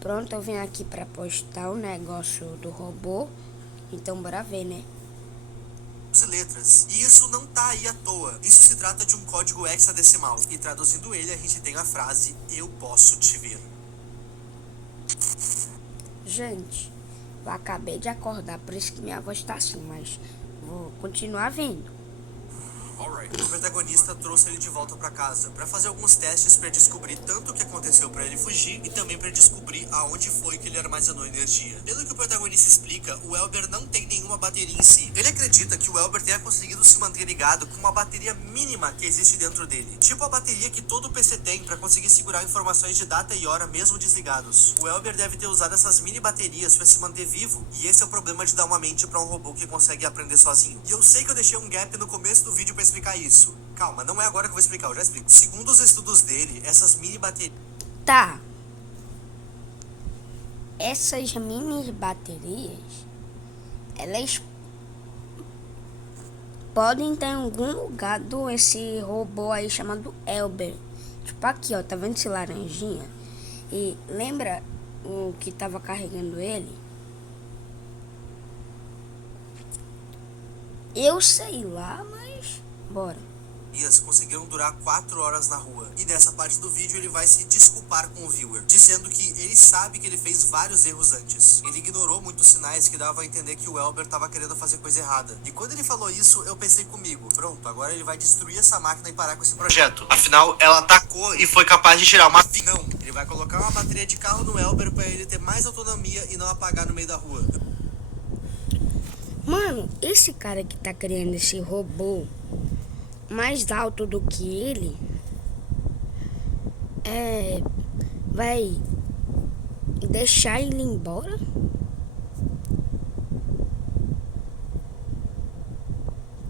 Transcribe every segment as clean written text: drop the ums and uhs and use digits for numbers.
Pronto, eu vim aqui pra postar o negócio do robô. Então bora ver, né? E letras. E isso não tá aí à toa. Isso se trata de um código hexadecimal. E traduzindo ele, a gente tem a frase: eu posso te ver. Gente, eu acabei de acordar, por isso que minha voz tá assim, mas vou continuar vendo. O protagonista trouxe ele de volta pra casa pra fazer alguns testes pra descobrir tanto o que aconteceu pra ele fugir e também pra descobrir aonde foi que ele armazenou energia. Pelo que o protagonista explica, o Elber não tem nenhuma bateria em si. Ele acredita que o Elber tenha conseguido se manter ligado com uma bateria mínima que existe dentro dele, tipo a bateria que todo PC tem pra conseguir segurar informações de data e hora mesmo desligados. O Elber deve ter usado essas mini baterias pra se manter vivo, e esse é o problema de dar uma mente pra um robô que consegue aprender sozinho. E eu sei que eu deixei um gap no começo do vídeo pra explicar isso. Calma, não é agora que eu vou explicar, eu já explico. Segundo os estudos dele, essas mini baterias... Tá. Essas mini baterias, elas podem estar em algum lugar esse robô aí chamado Elber. Tipo aqui, ó, tá vendo esse laranjinha? E lembra o que tava carregando ele? Eu sei lá, mas bora. conseguiram durar 4 horas na rua. E nessa parte do vídeo ele vai se desculpar com o viewer, dizendo que ele sabe que ele fez vários erros antes. Ele ignorou muitos sinais que davam a entender que o Elber estava querendo fazer coisa errada. E quando ele falou isso, eu pensei comigo, pronto, agora ele vai destruir essa máquina e parar com esse projeto. Afinal, ela atacou e foi capaz de tirar uma... Não, ele vai colocar uma bateria de carro no Elber para ele ter mais autonomia e não apagar no meio da rua. Mano, esse cara que tá criando esse robô mais alto do que ele vai deixar ele embora?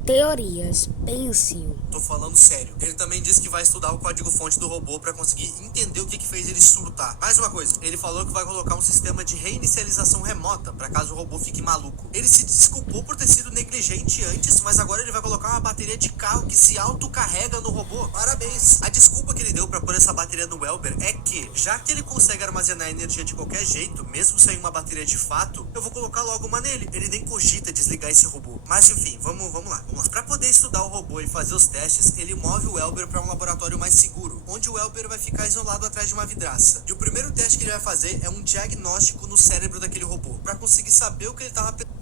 Teorias, pense. Tô falando sério. Ele também disse que vai estudar o código-fonte do robô pra conseguir entender o que fez ele surtar. Mais uma coisa, ele falou que vai colocar um sistema de reinicialização remota pra caso o robô fique maluco. Ele se desculpou por ter sido negligente antes, mas agora ele vai colocar uma bateria de carro que se autocarrega no robô. Parabéns! A desculpa que ele deu pra pôr essa bateria no Elber é que, já que ele consegue armazenar energia de qualquer jeito, mesmo sem uma bateria de fato, eu vou colocar logo uma nele. Ele nem cogita desligar esse robô. Mas enfim, vamos lá. Pra poder estudar o robô e fazer os testes, ele move o Elber para um laboratório mais seguro, onde o Elber vai ficar isolado atrás de uma vidraça. E o primeiro teste que ele vai fazer é um diagnóstico no cérebro daquele robô, para conseguir saber o que ele tava pensando.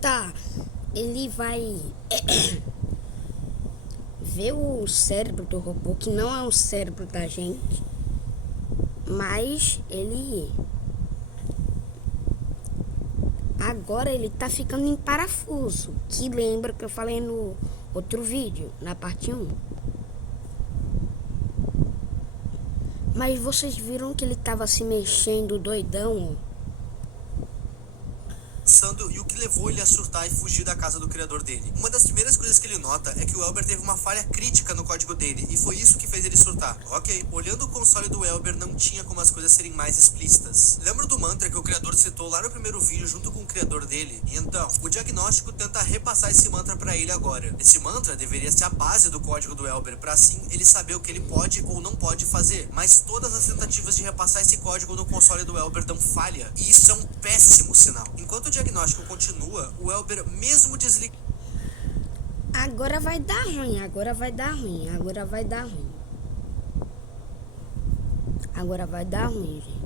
Tá, ele vai ver o cérebro do robô, que não é o cérebro da gente, mas agora ele tá ficando em parafuso, que lembra que eu falei no outro vídeo, na parte 1. Mas vocês viram que ele tava se mexendo doidão? E o que levou ele a surtar e fugir da casa do criador dele. Uma das primeiras coisas que ele nota é que o Elber teve uma falha crítica no código dele, e foi isso que fez ele surtar. Ok, olhando o console do Elber, não tinha como as coisas serem mais explícitas. Lembra do mantra que o criador citou lá no primeiro vídeo junto com o criador dele? E então, o diagnóstico tenta repassar esse mantra pra ele agora. Esse mantra deveria ser a base do código do Elber, pra assim ele saber o que ele pode ou não pode fazer. Mas todas as tentativas de repassar esse código no console do Elber dão falha, e isso é um péssimo sinal. Enquanto o diagnóstico continua, o Elber mesmo desliga... Agora vai dar ruim, agora vai dar ruim, agora vai dar ruim. Agora vai dar ruim, gente.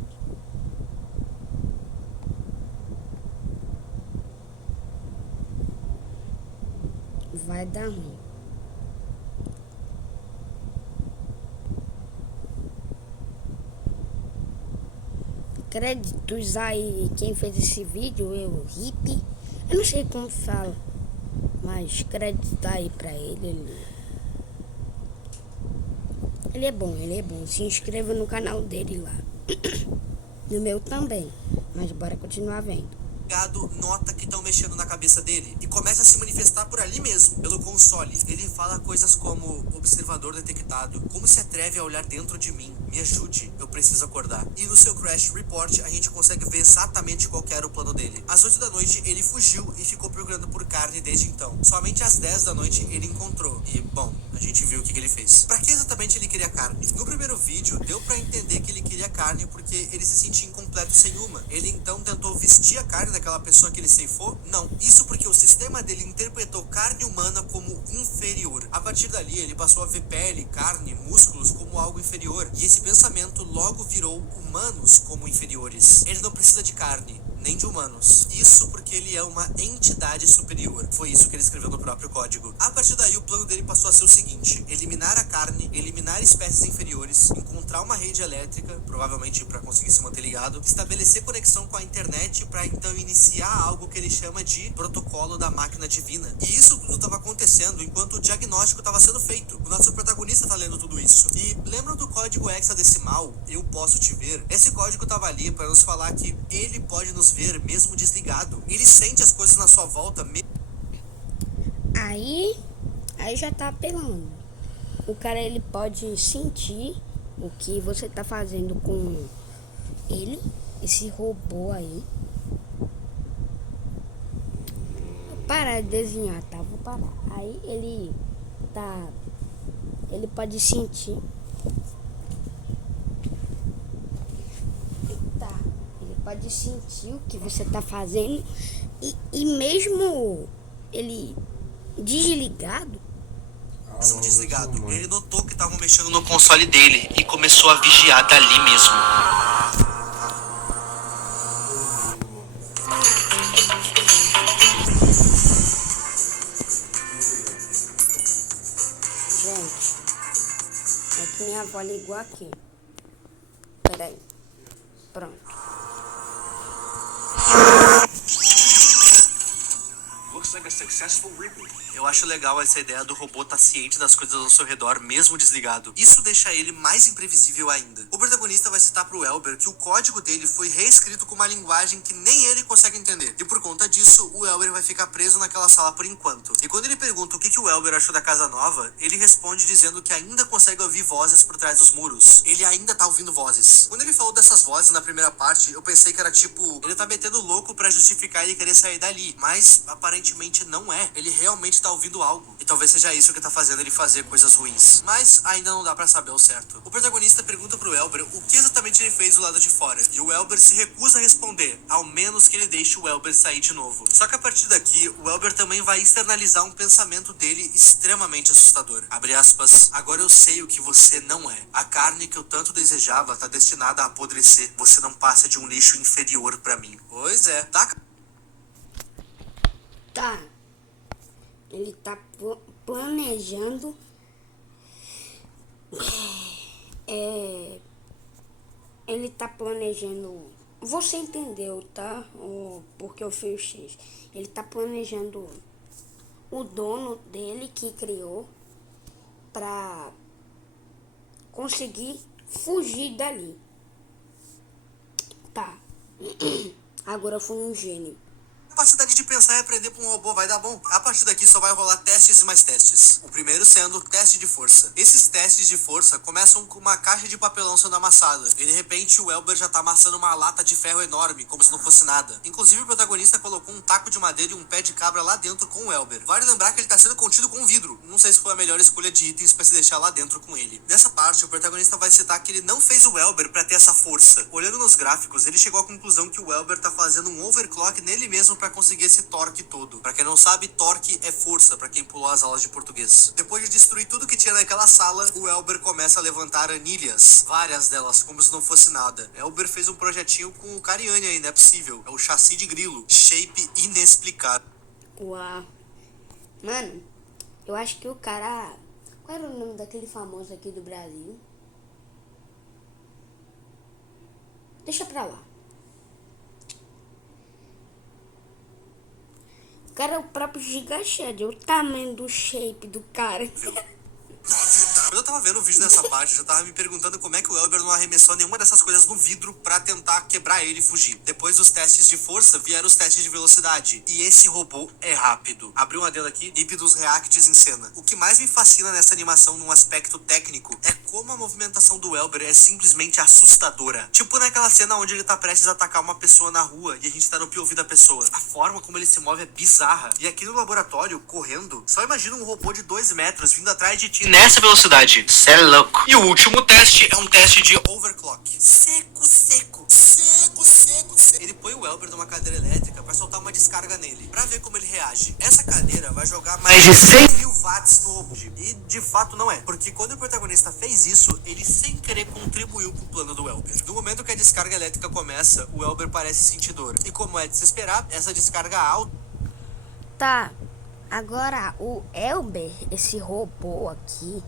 Vai dar ruim. Créditos aí, quem fez esse vídeo, Hip. Eu não sei como fala, mas créditos aí pra ele. Ele é bom, ele é bom. Se inscreva no canal dele lá. No meu também. Mas bora continuar vendo. Nota que estão mexendo na cabeça dele e começa a se manifestar por ali mesmo, pelo console. Ele fala coisas como: observador detectado, como se atreve a olhar dentro de mim, me ajude, eu preciso acordar. E no seu Crash Report a gente consegue ver exatamente qual que era o plano dele. Às 8 da noite ele fugiu e ficou procurando por carne desde então. Somente às 10 da noite ele encontrou e, bom, a gente viu o que ele fez. Pra que exatamente ele queria carne? No primeiro vídeo deu pra entender que ele queria queria carne porque ele se sentia incompleto sem uma. Ele então tentou vestir a carne daquela pessoa que ele ceifou? Não. Isso porque o sistema dele interpretou carne humana como inferior. A partir dali, ele passou a ver pele, carne, músculos como algo inferior. E esse pensamento logo virou humanos como inferiores. Ele não precisa de carne, nem de humanos. Isso porque ele é uma entidade superior. Foi isso que ele escreveu no próprio código. A partir daí, o plano dele passou a ser o seguinte: eliminar a carne, eliminar espécies inferiores, encontrar uma rede elétrica, provavelmente para conseguir se manter ligado, estabelecer conexão com a internet para então iniciar algo que ele chama de protocolo da máquina divina. E isso tudo estava acontecendo enquanto o diagnóstico estava sendo feito. O nosso protagonista está lendo tudo isso. E lembram do código hexadecimal, eu posso te ver? Esse código estava ali para nos falar que ele pode nos ver mesmo desligado. Ele sente as coisas na sua volta mesmo. Aí já tá apelando. O cara, ele pode sentir o que você tá fazendo com ele, esse robô aí. Vou parar de desenhar, tá? Vou parar. Aí ele pode sentir. Ele pode sentir o que você tá fazendo e mesmo ele desligado. Desligado. Ele notou que estavam mexendo no console dele e começou a vigiar dali mesmo. Gente, é que minha avó ligou aqui. Peraí. Pronto. Looks like a successful reboot. Eu acho legal essa ideia do robô estar ciente das coisas ao seu redor, mesmo desligado. Isso deixa ele mais imprevisível ainda. O protagonista vai citar pro Elber que o código dele foi reescrito com uma linguagem que nem ele consegue entender. E por conta disso, o Elber vai ficar preso naquela sala por enquanto. E quando ele pergunta o que o Elber achou da casa nova, ele responde dizendo que ainda consegue ouvir vozes por trás dos muros. Ele ainda tá ouvindo vozes. Quando ele falou dessas vozes na primeira parte, eu pensei que era tipo, ele tá metendo louco pra justificar ele querer sair dali. Mas aparentemente não é. Ele realmente tá ouvindo algo. E talvez seja isso que tá fazendo ele fazer coisas ruins. Mas ainda não dá pra saber ao certo. O protagonista pergunta pro Elber o que exatamente ele fez do lado de fora. E o Elber se recusa a responder, ao menos que ele deixe o Elber sair de novo. Só que a partir daqui, o Elber também vai externalizar um pensamento dele extremamente assustador. Abre aspas, agora eu sei o que você não é. A carne que eu tanto desejava tá destinada a apodrecer. Você não passa de um lixo inferior pra mim. Pois é, tá? Tá. Ele tá planejando. Ele tá planejando. Você entendeu, tá? Porque eu fiz o X. Ele tá planejando o dono dele que criou pra conseguir fugir dali. Tá. Agora eu fui um gênio. A capacidade de pensar e aprender pra um robô vai dar bom. A partir daqui só vai rolar testes e mais testes. O primeiro sendo teste de força. Esses testes de força começam com uma caixa de papelão sendo amassada. E de repente o Elber já tá amassando uma lata de ferro enorme, como se não fosse nada. Inclusive o protagonista colocou um taco de madeira e um pé de cabra lá dentro com o Elber. Vale lembrar que ele tá sendo contido com vidro. Não sei se foi a melhor escolha de itens pra se deixar lá dentro com ele. Nessa parte, o protagonista vai citar que ele não fez o Elber pra ter essa força. Olhando nos gráficos, ele chegou à conclusão que o Elber tá fazendo um overclock nele mesmo pra conseguir esse torque todo. Pra quem não sabe, torque é força, pra quem pulou as aulas de português. Depois de destruir tudo que tinha naquela sala, o Elber começa a levantar anilhas. Várias delas, como se não fosse nada. Elber fez um projetinho com o Cariani aí, não é possível. É o chassi de grilo. Shape inexplicável. Uau. Mano, eu acho que o cara... Qual era o nome daquele famoso aqui do Brasil? Deixa pra lá. O cara é o próprio Giga Shed, o tamanho do shape do cara. Quando eu tava vendo o vídeo dessa parte, eu já tava me perguntando como é que o Elber não arremessou nenhuma dessas coisas no vidro pra tentar quebrar ele e fugir. Depois dos testes de força, vieram os testes de velocidade. E esse robô é rápido. Abriu uma adendo aqui, Ipidus Reacts em cena. O que mais me fascina nessa animação num aspecto técnico é como a movimentação do Elber é simplesmente assustadora. Tipo naquela cena onde ele tá prestes a atacar uma pessoa na rua e a gente tá no POV da pessoa. A forma como ele se move é bizarra. E aqui no laboratório, correndo, só imagina um robô de 2 metros vindo atrás de ti nessa velocidade. velocidade. Cê é louco. E o último teste é um teste de overclock. Seco, seco. Seco, seco, seco. Ele põe o Welber numa cadeira elétrica pra soltar uma descarga nele, pra ver como ele reage. Essa cadeira vai jogar mais de 100 mil watts no robô. E de fato não é, porque quando o protagonista fez isso, ele sem querer contribuiu pro plano do Welber. No momento que a descarga elétrica começa, o Welber parece sentir dor. E como é de se esperar, essa descarga alta... Tá, agora o Elber, esse robô aqui,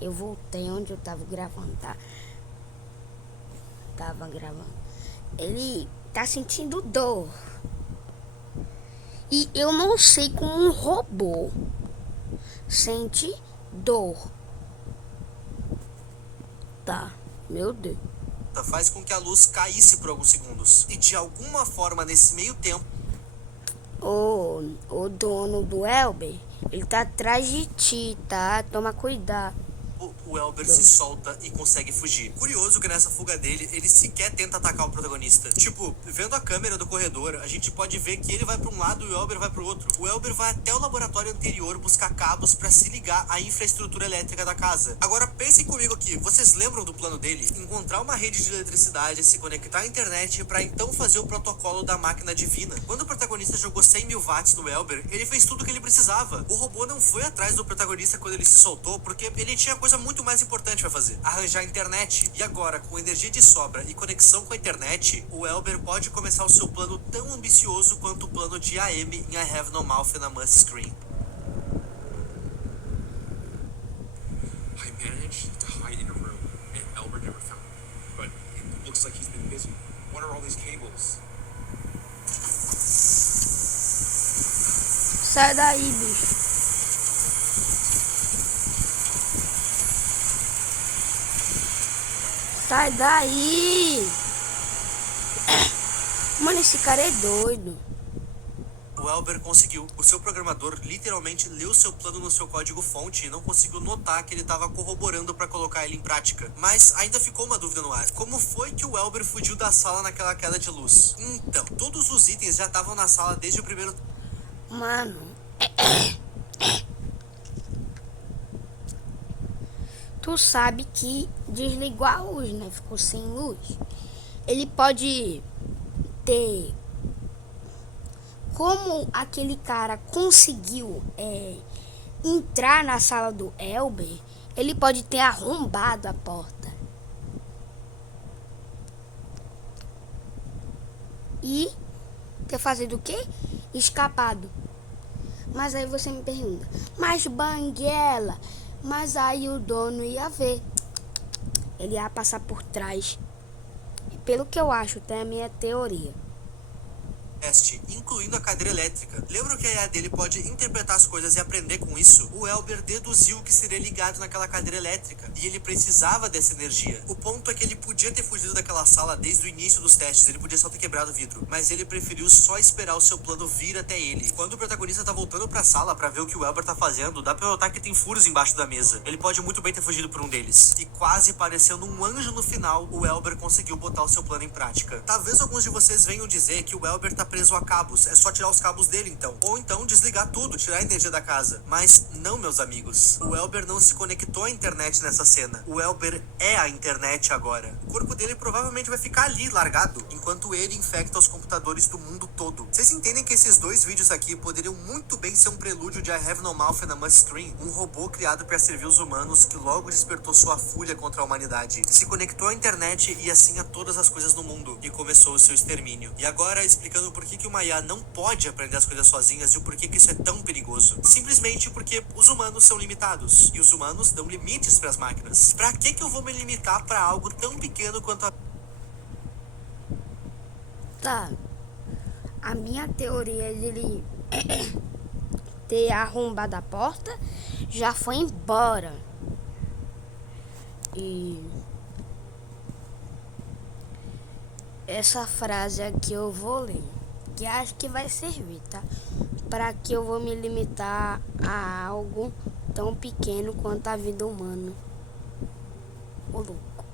eu voltei onde eu tava gravando, tá? Tava gravando. Ele tá sentindo dor. E eu não sei como um robô sente dor. Tá, meu Deus. Faz com que a luz caísse por alguns segundos. E de alguma forma, nesse meio tempo... O dono do Elber, ele tá atrás de ti, tá? Toma cuidado. O Elber se solta e consegue fugir. Curioso que nessa fuga dele, ele sequer tenta atacar o protagonista. Tipo, vendo a câmera do corredor, a gente pode ver que ele vai pra um lado e o Elber vai pro outro. O Elber vai até o laboratório anterior buscar cabos pra se ligar à infraestrutura elétrica da casa. Agora pensem comigo aqui, vocês lembram do plano dele? Encontrar uma rede de eletricidade, se conectar à internet pra então fazer o protocolo da máquina divina. Quando o protagonista jogou 100 mil watts no Elber, ele fez tudo o que ele precisava. O robô não foi atrás do protagonista quando ele se soltou, porque ele tinha coisa muito mais importante pra fazer: arranjar a internet. E agora, com energia de sobra e conexão com a internet, o Elber pode começar o seu plano tão ambicioso quanto o plano de AM em I Have No Mouth and a Must Scream. I managed to hide in a room and Elber never found me. But it looks like he's been busy. What are all these cables? Sai daí, bicho. Sai daí! Mano, esse cara é doido. O Elber conseguiu. O seu programador literalmente leu seu plano no seu código-fonte e não conseguiu notar que ele estava corroborando para colocar ele em prática. Mas ainda ficou uma dúvida no ar. Como foi que o Elber fugiu da sala naquela queda de luz? Então, todos os itens já estavam na sala desde o primeiro... Mano. Tu sabe que desligou a luz, né? Ficou sem luz. Ele pode ter... Como aquele cara conseguiu entrar na sala do Elber, ele pode ter arrombado a porta. E ter fazido o quê? Escapado. Mas aí você me pergunta, mas Banguela, mas aí o dono ia ver. Ele ia passar por trás. E pelo que eu acho, tem a minha teoria. Incluindo a cadeira elétrica. Lembra que a IA dele pode interpretar as coisas e aprender com isso? O Elber deduziu que seria ligado naquela cadeira elétrica, e ele precisava dessa energia. O ponto é que ele podia ter fugido daquela sala desde o início dos testes, ele podia só ter quebrado o vidro, mas ele preferiu só esperar o seu plano vir até ele. Quando o protagonista tá voltando pra sala pra ver o que o Elber tá fazendo, dá pra notar que tem furos embaixo da mesa. Ele pode muito bem ter fugido por um deles. E quase parecendo um anjo no final, o Elber conseguiu botar o seu plano em prática. Talvez alguns de vocês venham dizer que o Elber tá preso a cabos, é só tirar os cabos dele então. Ou então desligar tudo, tirar a energia da casa. Mas não, meus amigos. O Elber não se conectou à internet nessa cena. O Elber é a internet agora. O corpo dele provavelmente vai ficar ali, largado, enquanto ele infecta os computadores do mundo todo. Vocês entendem que esses dois vídeos aqui poderiam muito bem ser um prelúdio de I Have No Mouth and a Must Scream? Um robô criado para servir os humanos que logo despertou sua fúria contra a humanidade. Se conectou à internet e assim a todas as coisas no mundo. E começou o seu extermínio. E agora, explicando por que uma IA não pode aprender as coisas sozinhas e o porquê que isso é tão perigoso. Simplesmente porque os humanos são limitados. E os humanos dão limites para as máquinas. Pra que eu vou me limitar para algo tão pequeno quanto a... Tá. A minha teoria dele ter arrombado a porta já foi embora. E essa frase aqui eu vou ler, que acho que vai servir, tá? Para que eu vou me limitar a algo tão pequeno quanto a vida humana. Ô louco.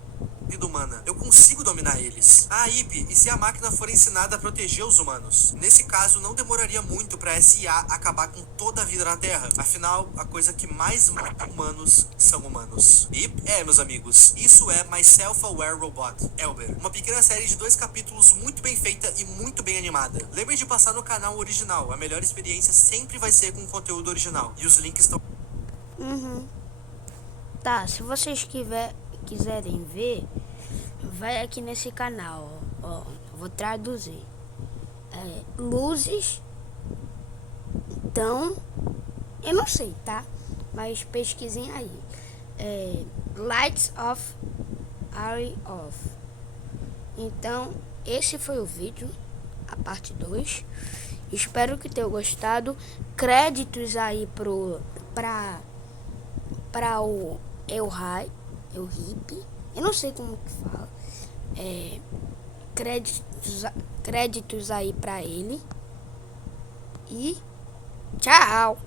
vida humana. Eu consigo dominar eles. Ah, Ip, e se a máquina for ensinada a proteger os humanos? Nesse caso, não demoraria muito pra essa IA acabar com toda a vida na Terra. Afinal, a coisa que mais mata humanos são humanos. E, meus amigos, isso é My Self-Aware Robot, Elber. Uma pequena série de 2 capítulos muito bem feita e muito bem animada. Lembre de passar no canal original. A melhor experiência sempre vai ser com conteúdo original. E os links estão... Tá, se vocês quiserem ver, vai aqui nesse canal, ó, vou traduzir. Luzes, então, eu não sei, tá? Mas pesquisem aí. Lights off, are off. Então, esse foi o vídeo, a parte 2. Espero que tenham gostado. Créditos aí pra o Elhip. Eu não sei como que fala. Créditos aí pra ele. E tchau!